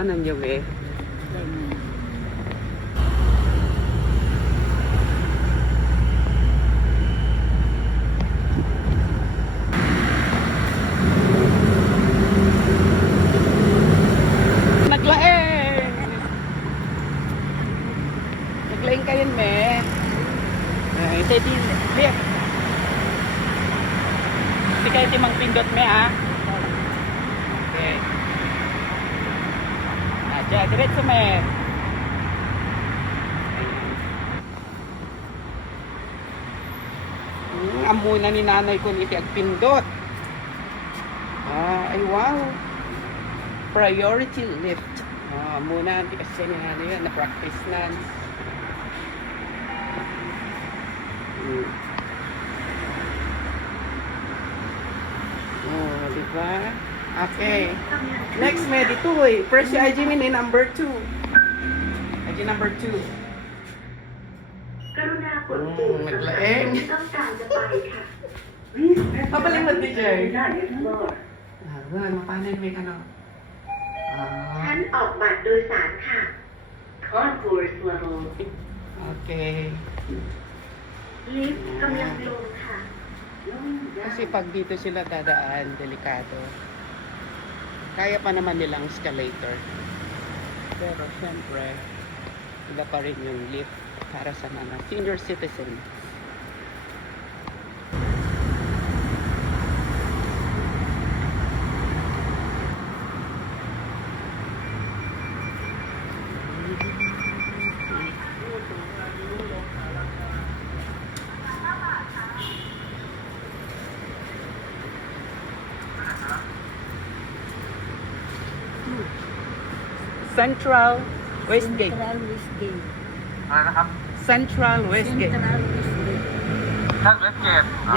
Kanan yung eh. Naglaeng! Naglaeng kayo, me. Ay, ito yung lift. Hindi kayo timang pindot, me, ha? Okay. Diyan, diretso, me. Amoy na ni nanay ko ni pindot. Ay wow. Priority lift. Muna hindi kasi ni nanay yan, na-practice na. Diba? Okay. Next, me, dito eh. Press yung IG min in number 2. IG number 2. Naglaeng. Papalimod ni Jay. Mapanin may ano. ชั้นออกบัตรโดยสารค่ะ Concourse level Okay. Lift กำลังลงค่ะ Kasi pag dito sila dadaan, delikado. Kaya pa naman nilang escalator. Pero syempre, iba pa rin yung lift para sa mga senior citizens. Central Westgate. Central Westgate. Anoนะครับ Central Westgate. Central Westgate. ท่านเวสเกต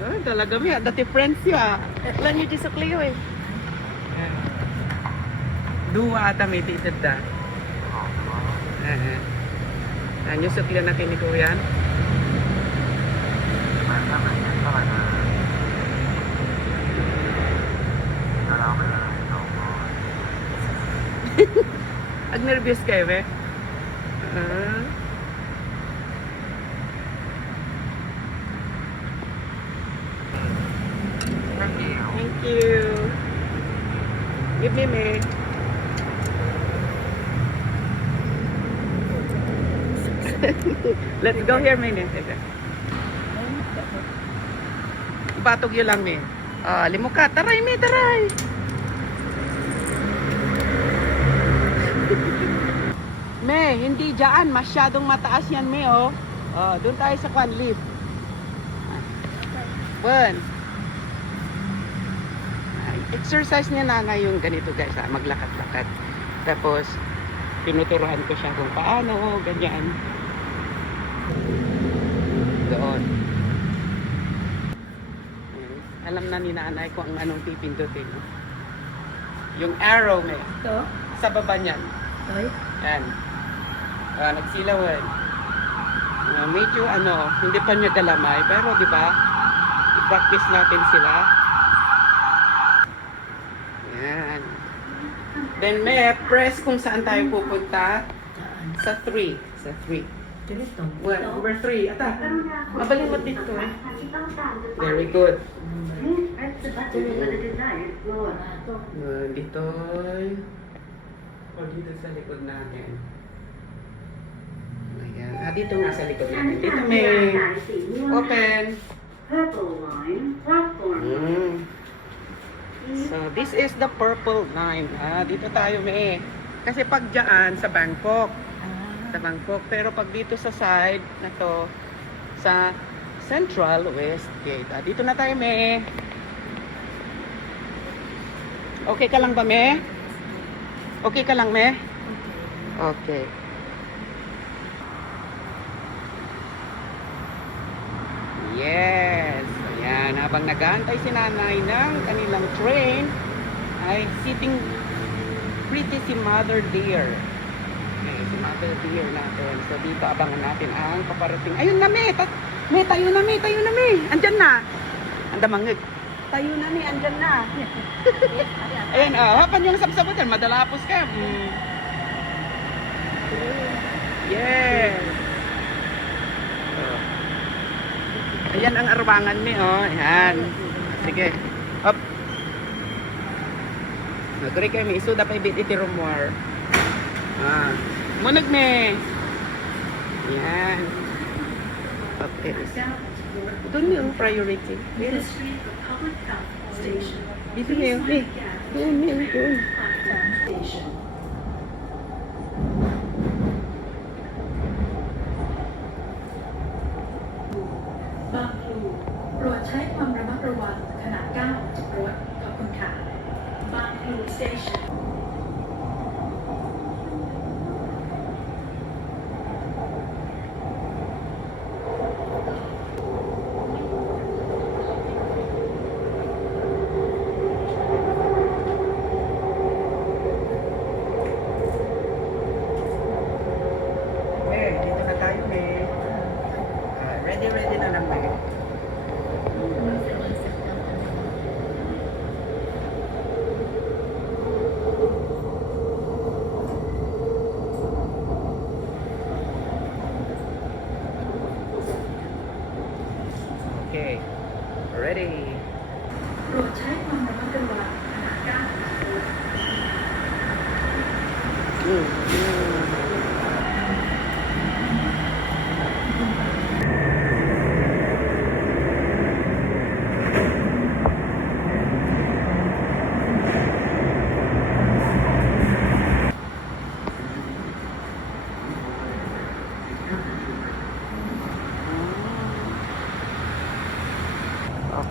Yes. Talaga mi, dati friends ya. Lan niyo di sa Clio eh. Dua ata may titid da. Anyo sa Clio na kini ko yan. Ag nervous kayo be? Thank you. Give me me. Let's go here, Mene. Batog yun lang, me. Limo ka. Taray, me, taray. Me, hindi dyan. Masyadong mataas yan, me, oh. Doon tayo sa Kwan Lift. Bon. Exercise niya nanay yung ganito, guys, maglakad-lakad. Tapos, tinuturuan ko siya kung paano, ganyan. Doon. Alam na ni nanay kung anong pipindutin. Yung arrow, me. Ito? Sa baba niyan. Ito? Yan. Nagsilawan. Medyo hindi pa niya galamay. Pero di ba, i-practice natin sila. Yan. Then may press kung saan tayo pupunta. Saan? Sa 3. Sa 3. Dito? Well, number 3. Ata, mabalimot dito. ที่ต้องการจะไป Very good. Please press the button for the desired floor. Dito. O dito sa likod natin. Ayan. Dito nga sa likod ชั้น natin. Dito สาม may สายสีม่วง open. Purple line platform So, this is the purple line. Dito tayo, me. Kasi pag dyan, sa Bangkok. Sa Bangkok. Pero pag dito sa side na to, sa Central Westgate. Dito na tayo, me. Okay ka lang ba, me? Okay ka lang, me? Okay. Yes. Ayan. Habang nag-aantay si nanay ng kanilang train, ay sitting pretty si Mother Dear. Okay, si Mother Dear natin. So, dito abangan natin ang paparating. Ayun na, me! Me, tayo na, me! Tayo na, me! Andyan na! Anda mangig. Tayo na ni, andyan na. Ayan, hapan yung sabsabutan, madalapos ka. Yes. Ayan ang arwangan ni, Ayan. Sige. Hop. Nagkuri kayo, may isuda pa ibit iti rumwar. Munag me. Ayan. Okay. Doon yung priority. Ministry of Public Health Station. Dito na yun. Doon. Platform Station.บางพลูโปรดใช้ความระมัดระวังขณะก้าวออกจากรถขอบคุณค่ะบางพลู Station Dito na tayo, ready na lang, Okay. Ready. โปรดใช้ความระมัดระวังขณะก้าวออกจากรถ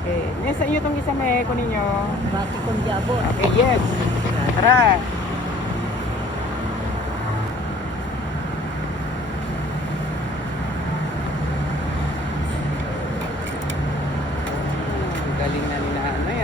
Okay. Sa inyo itong isa may kunin nyo. Bati kong jabo. Okay, yes. Tara. Galing na ni nanay,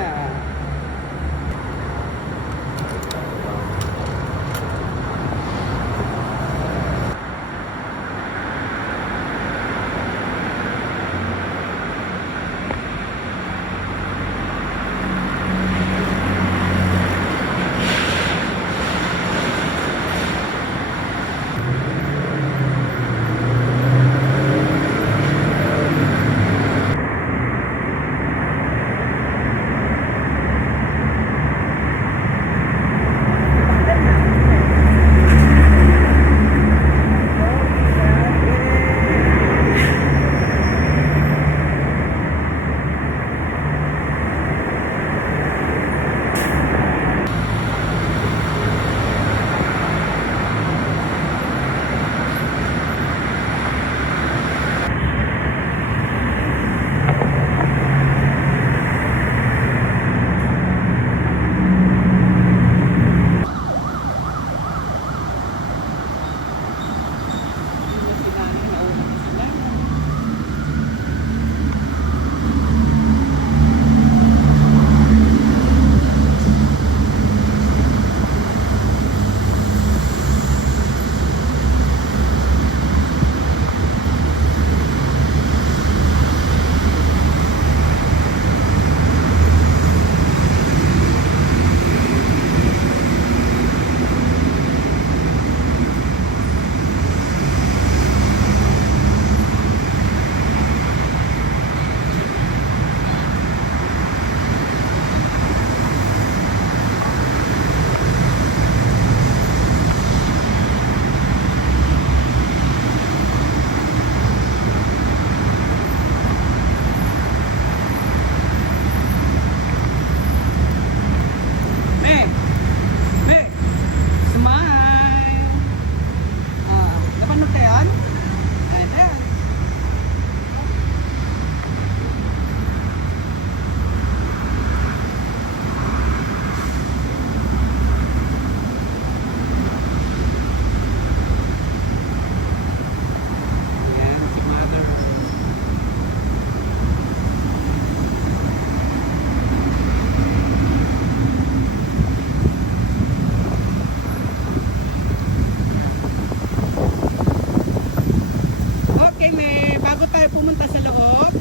pumunta sa loob,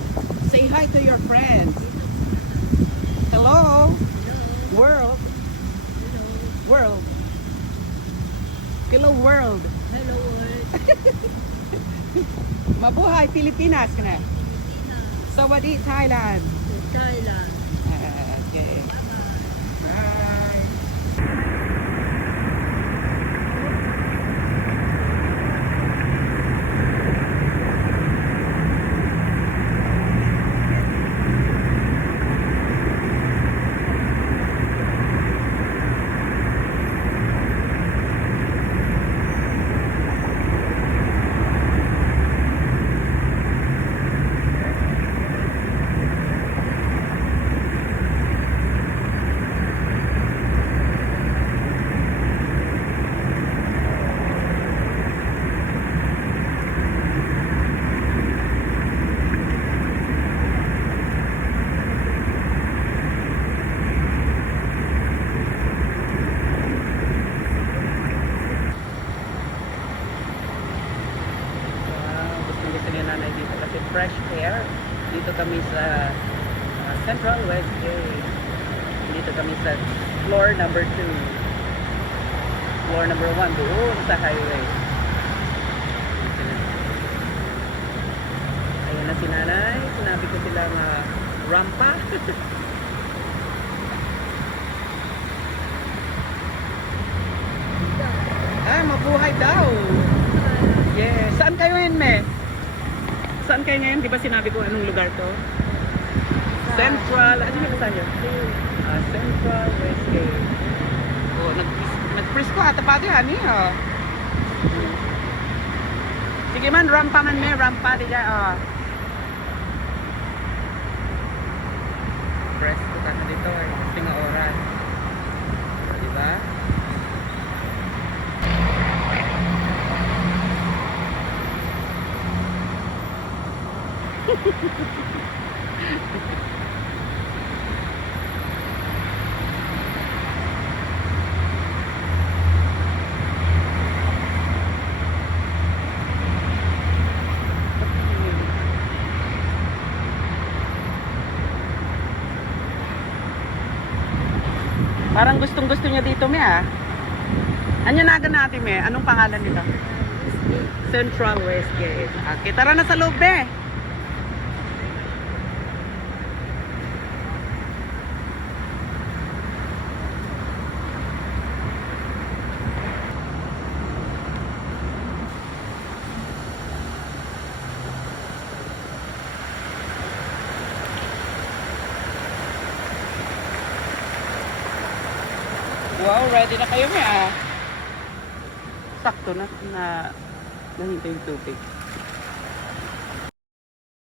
say hi to your friends. Hello. World. World. Hello world. Hello, world. Mabuhay Pilipinas ka na. Sawadi Thailand. Thailand. Okay. Gusto ni nanay dito kasi fresh air. Dito kami sa Central West Gate. Dito kami sa floor number 2. Floor number 1 doon sa highway. Dito na. Ayan na si nanay. Sinabi ko silang rampa. Mabuhay daw. Yes. Saan kayo ngayon, me? Saan kayo ngayon? Di ba sinabi ko anong lugar to? Central. Ano yung saan yun? Central Westgate. Oh, nag-freeze ko ata pati, hani, oh. Sige man, rampa man, me. Rampa, di dyan, oh. Press ko ka na dito, eh. Kasi nga oras. Di ba? Parang gustong-gusto niya dito, me, ah. Anyanagan natin, me. Anong pangalan nito? Central Westgate. Okay, tara na sa loob, be. Wow, ready na kayo, me, ah. Sakto na nahintay yung tubig.